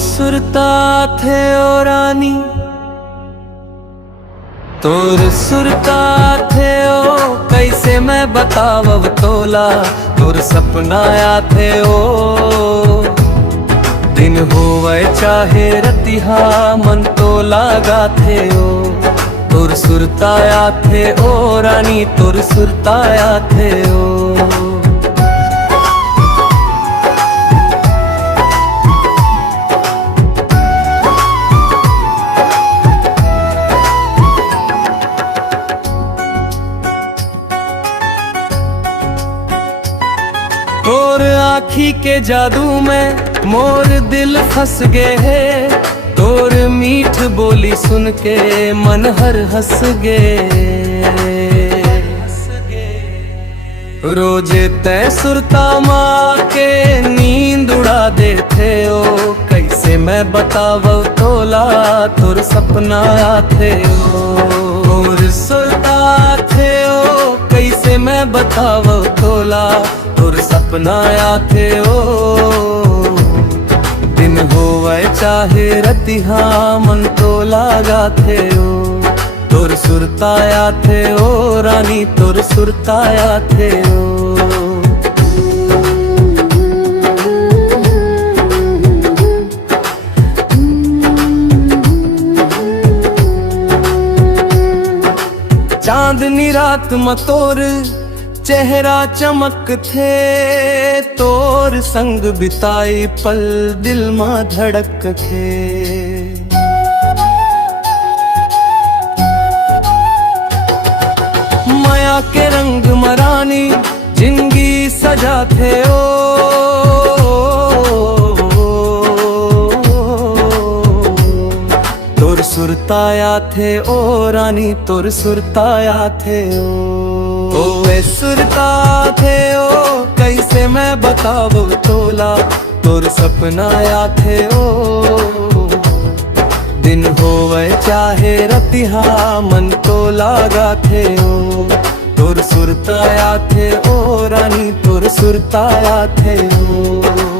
सुरता थे ओ रानी, तोर सुरता थे ओ कैसे मैं बतावब तोला। तोर सपना थे ओ दिन होवे चाहे रतिहा मन तो लागा थे ओ। तोर सुरता थे ओ रानी, तोर सुरता थे ओ। तोर आँखी के जादू में मोर दिल फंस गए है। तोर मीठ बोली सुन के मन हर हंस गे। रोजे तय सुरता माँ के नींद उड़ा देते ओ। कैसे मैं बताव तोला तोर सपना थे ओ। तोर सुरता थे ओ कैसे मैं बताव तोला तोर सपना थे ओ। दिन होवे चाहे रतिहा मन तो लागा थे ओ। तोर सुरता थे ओ रानी, तोर सुरता थे ओ। चांदनी रात में तोर चेहरा चमक थे। तोर संग बिताई पल दिल में धड़क थे। माया के रंग मरानी जिंदगी सजा थे ओ। तोर सुरता थे ओ रानी, तोर सुरता थे ओ वे सुरता थे ओ कैसे मैं बताव तोला तोर सपना थे ओ। दिन होवे चाहे रतिहा मन तो लागा थे ओ। तोर सुरता थे ओ रानी, तोर सुरता थे ओ।